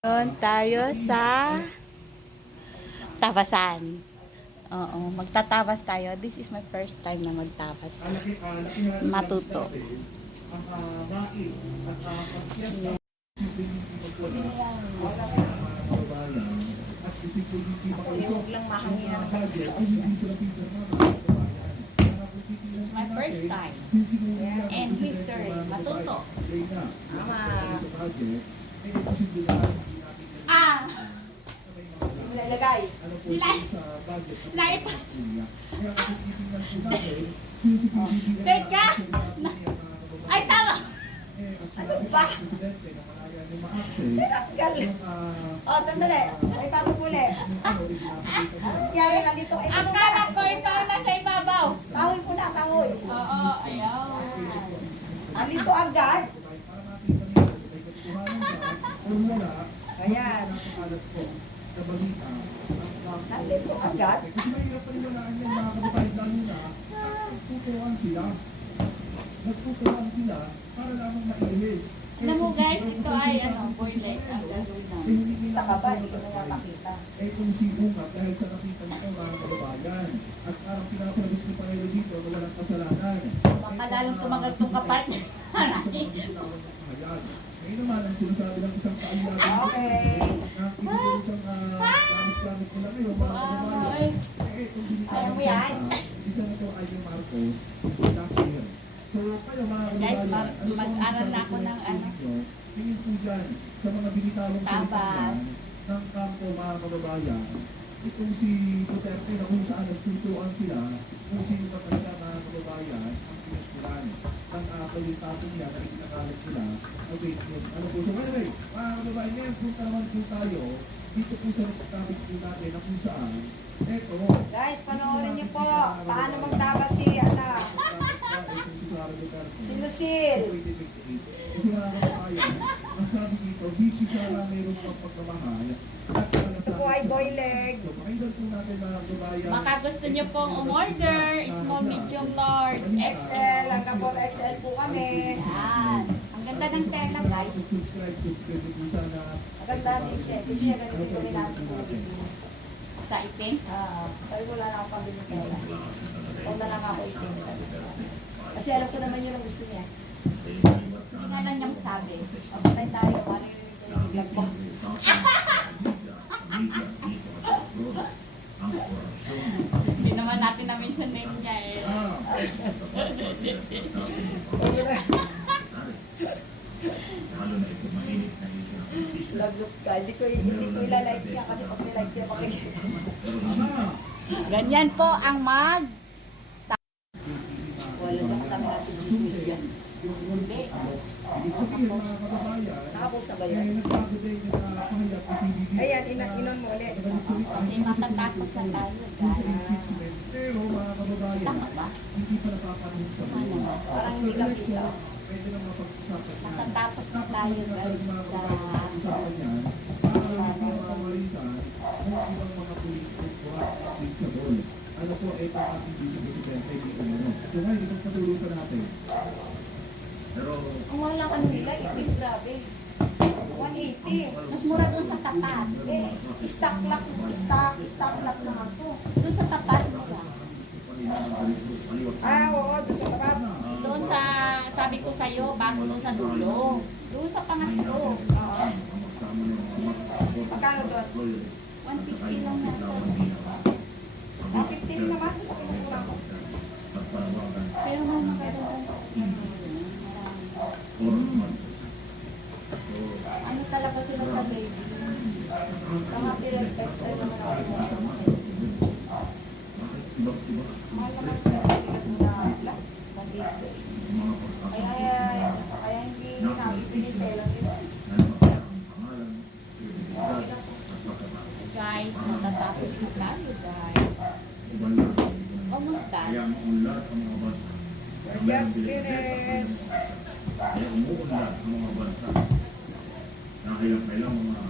Ngayon tayo sa Tabasan. Oo, magtatabas tayo. This is my first time na magtabas. Matuto. Huwag lang mahangin ang pagsos. It's my first time. And history. Matuto. Tama. Ah! Ilalagay. Naipas! Teka! Ay, tama! Ano ba? Tinanggal. O, tandali. Ay, bago muli. Kaya na dito. Ang kala ko ito nasa ibabaw. Kahoy po na, kahoy. Oo, ayaw. Alito agad. Ayan. Alito agad. Kasi mahirap paniwalaan yan mga kababayan lalo na nagtuturuan sila. Nagtuturuan sila para lamang mailihis. Alam mo guys, ito ay boylet ang gagawin namin. Kita ka ba? Hindi ko na makita. Eh kung si Unga dahil sa nakita nito mga kababayan at parang pinapalabas ni Pangelo dito na walang kasalanan. Baka lalong tumagal itong kapat. Ngayon naman ang sinasabi ng isang kaalilagan Okay. na ibigay isang gamit-gamit nila ngayon mga kababayan. Eh kung Ayaw mo yan? isa nito ay yung Marcos last year. So kayo mga Guys, kababayan, ano mag-aral na ako ng tingin po dyan sa mga binitawang Tabas. ng kampo mga kababayan, itong si Duterte na kung saan nagtutuan sila, kung sino ba talaga mga kababayan ang pinustulan ng pagkakalitapon niya na itinakalat nila na fake news. Ano po? So anyway, mga kababayan, ngayon punta naman po tayo dito po sa next topic po natin na kung saan, eto, Guys, panoorin niyo po. Paano magtabas si, si Lucille. Kasi mga kababayan, ang sabi dito, BP siya na mayroong pagpagmamahal at Ito po ay boy leg. So, pakinggan po natin mga kababayan. Baka gusto nyo pong umorder, small, medium, large, XL. XL, hanggang 4XL po kami. Yan. Ang ganda ng tela guys. Subscribe po sana. Maganda din siya. Kasi siya ganito ko nila po. Sa itim. Sabi wala na akong pambili kaya. Huwag na lang ako itin. Kasi alam ko naman yun ang gusto niya. Hindi nga lang niyang sabi. Pagpatay tayo, paano yung vlog po? Hindi naman natin na-mention name niya eh. Lagot ka. Hindi ko ilalike niya kasi pag nilike niya makikita. Ganyan po ang mag... Wala bang kami natin dismiss yan. Hindi. Ibig sabihin mga kababayan, Nakapost na ba eh, yan? nagbago din yung pahayag ng PBB. Ayan, inon mo ulit. Kasi matatapos na tayo guys. Pero mga kababayan, Tama ba? hindi pa napapanahon sa buhay. Parang hindi lang kita. Pwede na mapag-usapan yan. Matatapos na tayo guys sa... Usapan yan, para hindi mamarisan kung ibang mga politiko dictador. Ano po, ito ang ating vice-presidente dito ngayon. So ngayon, itong patulungan natin. Pero, Ang wala ka nila, itin grabe. 180. Mas mura dun sa tapat. Eh, stock lock naman to. Dun sa tapat mura. Oo, doon sa tapat. Doon sa... Sabi ko sa'yo, bago doon sa dulo. Doon sa pangatlo. Oo. Magkano doon? 150 lang na ito. 15 naman, sa kinukulang ko. Pero may makadala. Ano talaga sila sa baby? Mga pirate textile naman ako. Mahal naman ko yung pirate na black. Kaya hindi namin pinitay lang yun. Guys, matatapos na tayo guys. Almost done. We're just finished. Kaya umuunlad ang mga bansa na kailang mga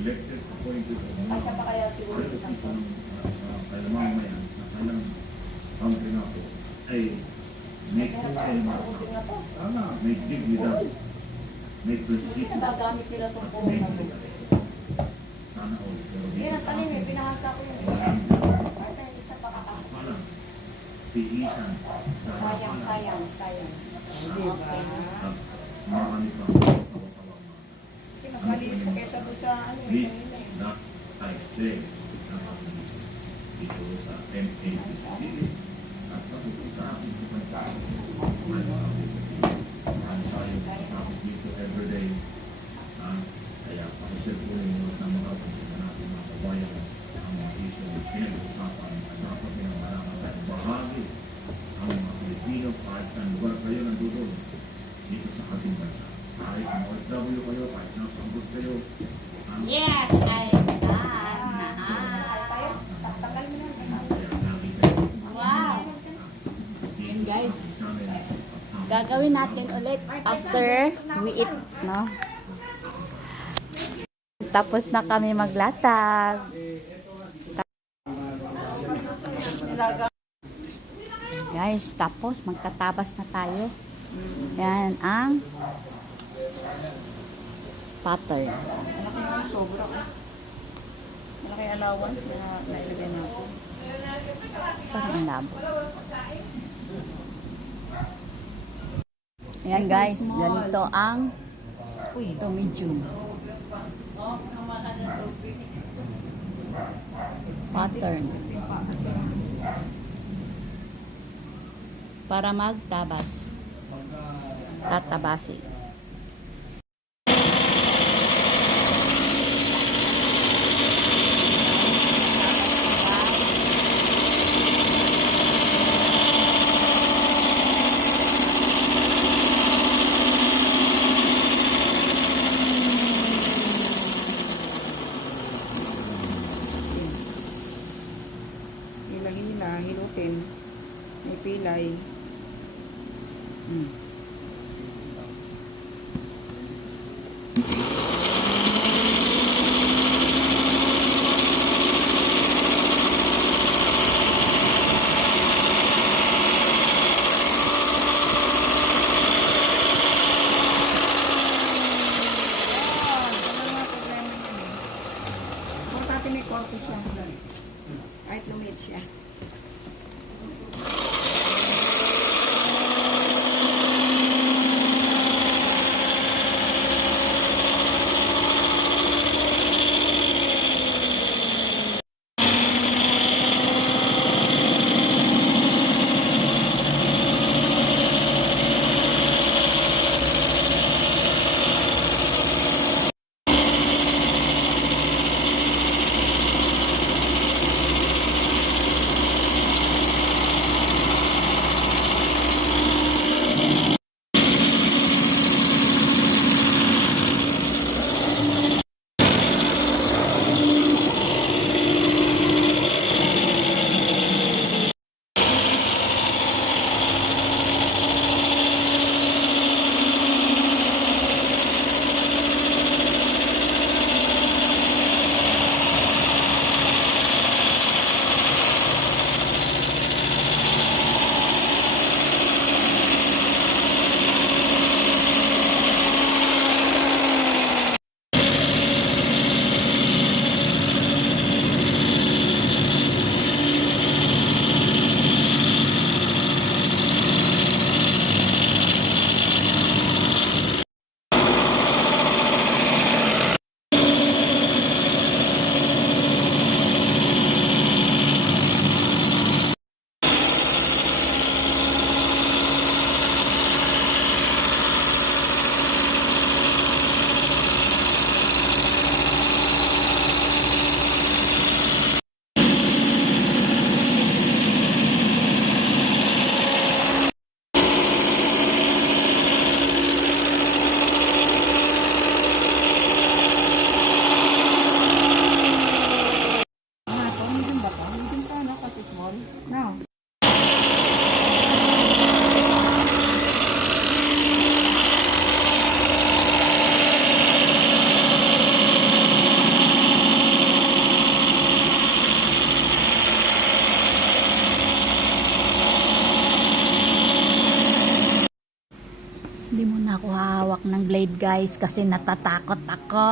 elected, appointed, o mga Asya pa kaya siguro isang po. kailang mamamayan na kailang country na po ay make Kaya good parang and makukuting na to. make dignidad, make Hindi prestige, na ba gamit nila itong at phone make na to? legacy. bihisan sa Sayang, harapan sayang, sayang. Okay. at marami pang kawang-kawang mga Kasi mas malinis pa kaysa doon sa ano. Please not type Z dito sa MAPCD at patuloy sa aking sumansari. May mga marami tayo tapos dito everyday. Kaya pakisir po ninyo ng mga pagsisan natin mga kabayan ang mga isyo na pinag-usapan at dapat pinamalaman tayo bahagi ang mga Pilipino kahit saan lugar kayo nandito dito sa ating bansa. Kahit mga OFW kayo, kahit nasa abot kayo, Yes, I'm done. Tayo, tanggal mo na. kaya nakita nyo. Wow. Yun guys. Gagawin natin ulit after we eat, no? Tapos na kami maglatag. Guys, tapos magtatabas na tayo. Yan ang pattern. Malaki nga sobra. Malaki allowance na nailagay natin. Parang ang labo. Ayan guys, ganito ang ito medium. Pattern. Para magtabas. Tatabasi. Hila-hila, hilutin. May pilay. Hmm. Importante may korte siya. Kahit lumit siya. No. Hindi mo na ako hawak ng blade guys kasi natatakot ako.